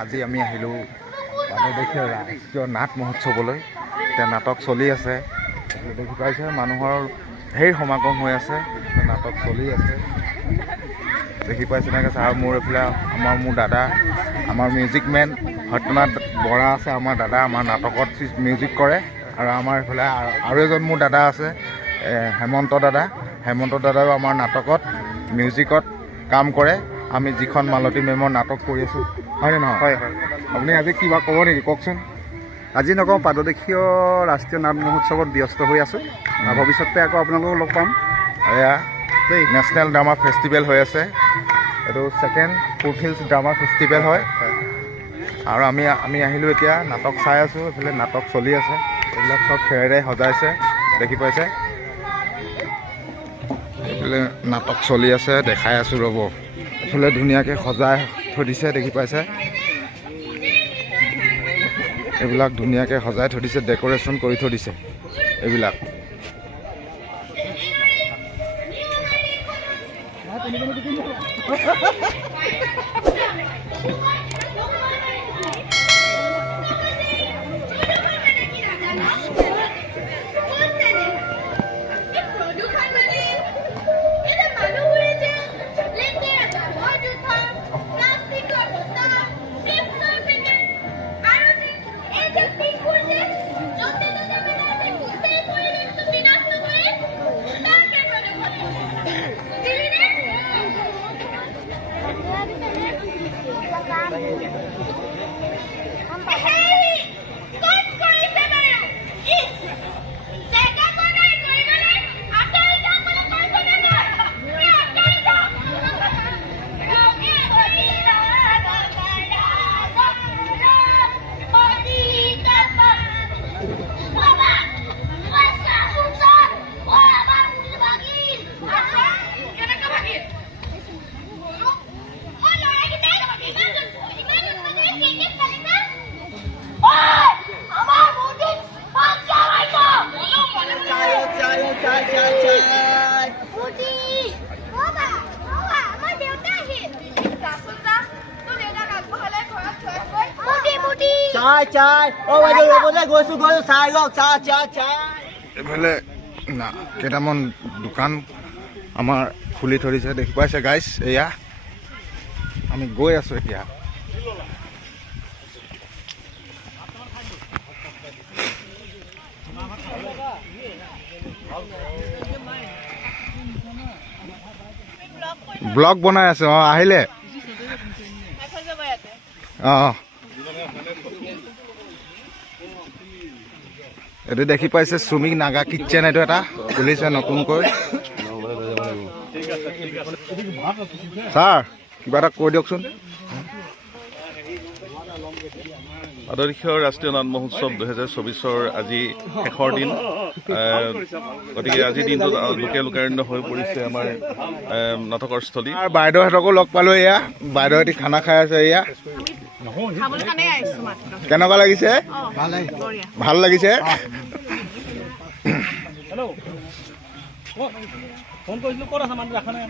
আজি আমি আহিলোঁ বাদদেশীয় ৰাষ্ট্ৰীয় নাট মহোৎসৱলৈ। এতিয়া নাটক চলি আছে, দেখি পাইছে মানুহৰ ঢেৰ সমাগম হৈ আছে, নাটক চলি আছে দেখি পাইছে তেনেকৈ আৰু মোৰ এইফালে মোৰ দাদা, আমাৰ মিউজিক মেন সত্যনাথ বৰা আছে, আমাৰ দাদা আমাৰ নাটকত মিউজিক কৰে। আৰু আমাৰ এইফালে আৰু এজন মোৰ দাদা আছে হেমন্ত দাদাও আমাৰ নাটকত মিউজিকত কাম কৰে। আমি যিখন মালতী মেমৰ নাটক কৰি আছোঁ, হয়নে নহয়? হয় হয়। আপুনি আজি কিবা ক'ব নেকি? কওকচোন। আজি নকওঁ, পাদদেশীয় ৰাষ্ট্ৰীয় নাট মহোৎসৱত ব্যস্ত হৈ আছোঁ। ভৱিষ্যতে আকৌ আপোনালোকক লগ পাম। এয়া নেশ্যনেল ড্ৰামা ফেষ্টিভেল হৈ আছে, এইটো ছেকেণ্ড ফুলফিলছ ড্ৰামা ফেষ্টিভেল হয়। আৰু আমি আহিলোঁ এতিয়া নাটক চাই আছোঁ, এইফালে নাটক চলি আছে, এইবিলাক চব খেৰেৰে সজাইছে দেখি পাইছে। এইফালে নাটক চলি আছে দেখাই আছোঁ ৰ'ব, এইফালে ধুনীয়াকৈ সজাই থৈ দিছে দেখি পাইছে। এইবিলাক ধুনীয়াকৈ সজাই থৈ দিছে, ডেক'ৰেশ্যন কৰি থৈ দিছে এইবিলাক। এইফালে কেইটামান দোকান আমাৰ খুলি থৰিছে দেখি পাইছে গাইজ। এয়া আমি গৈ আছোঁ এতিয়া। ব্লগ বনাই আছে। আহিলে এইটো দেখি পাইছে শ্ৰমিক নাগা কিটচেন, এইটো এটা খুলিছে নতুনকৈ। ছাৰ কিবা এটা কৈ দিয়কচোন। পাদদেশীয় ৰাষ্ট্ৰীয় নাট মহোৎসৱ 2024 আজি শেষৰ দিন। গতিকে আজিৰ দিনটোত লোকে লোকাৰণ্য হৈ পৰিছে আমাৰ নাটকৰ স্থলী। আৰু বাইদেউহঁতকো লগ পালোঁ। এয়া বাইদেউহঁতি খানা খাই আছে। এয়া কেনেকুৱা লাগিছে? ভাল লাগিছে। ফোন কৰিছিলোঁ, ক'ত আছা? মানুহ দেখা নাই।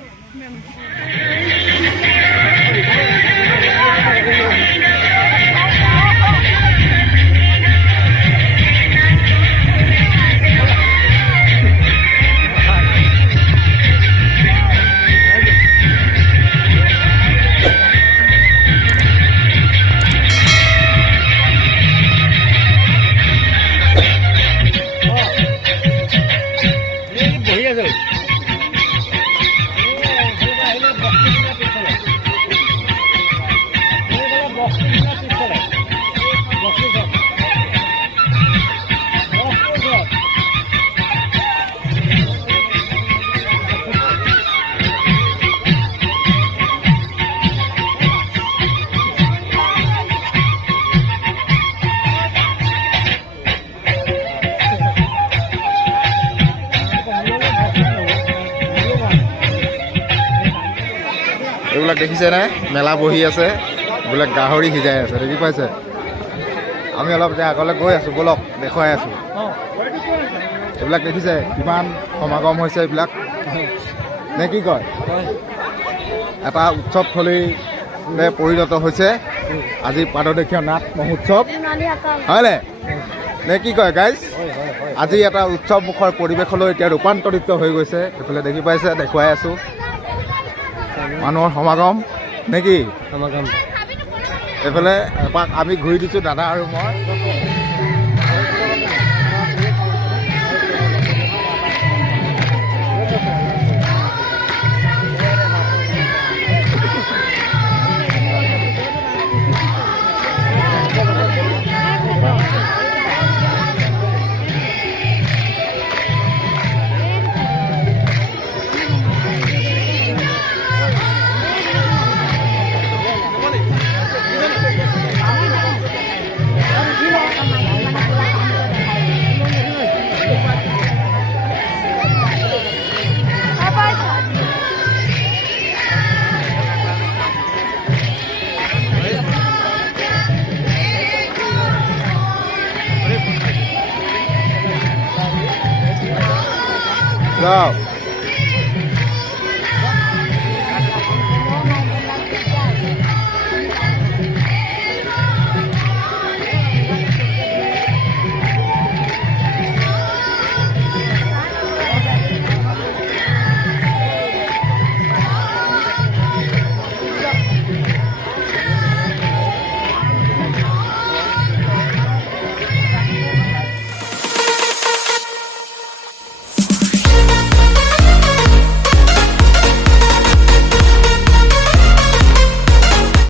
এইবিলাক দেখিছে নাই? মেলা বহি আছে, এইবিলাক গাহৰি সিজাই আছে দেখি পাইছে। আমি অলপ আগলৈ গৈ আছোঁ, বলক দেখুৱাই আছোঁ। এইবিলাক দেখিছে কিমান সমাগম হৈছে এইবিলাক, নে কি কয়? এটা উৎসৱস্থলীৰে পৰিণত হৈছে আজি পাৰদৰ্শীয় নাট মহোৎসৱ হয়নে নে কি কয় গাইজ আজি এটা উৎসৱমুখৰ পৰিৱেশলৈ এতিয়া ৰূপান্তৰিত হৈ গৈছে এইফালে দেখি পাইছে দেখুৱাই আছোঁ মানুহৰ সমাগম নে কি এইফালে এপাক আমি ঘূৰি দিছোঁ দাদা আৰু মই যাও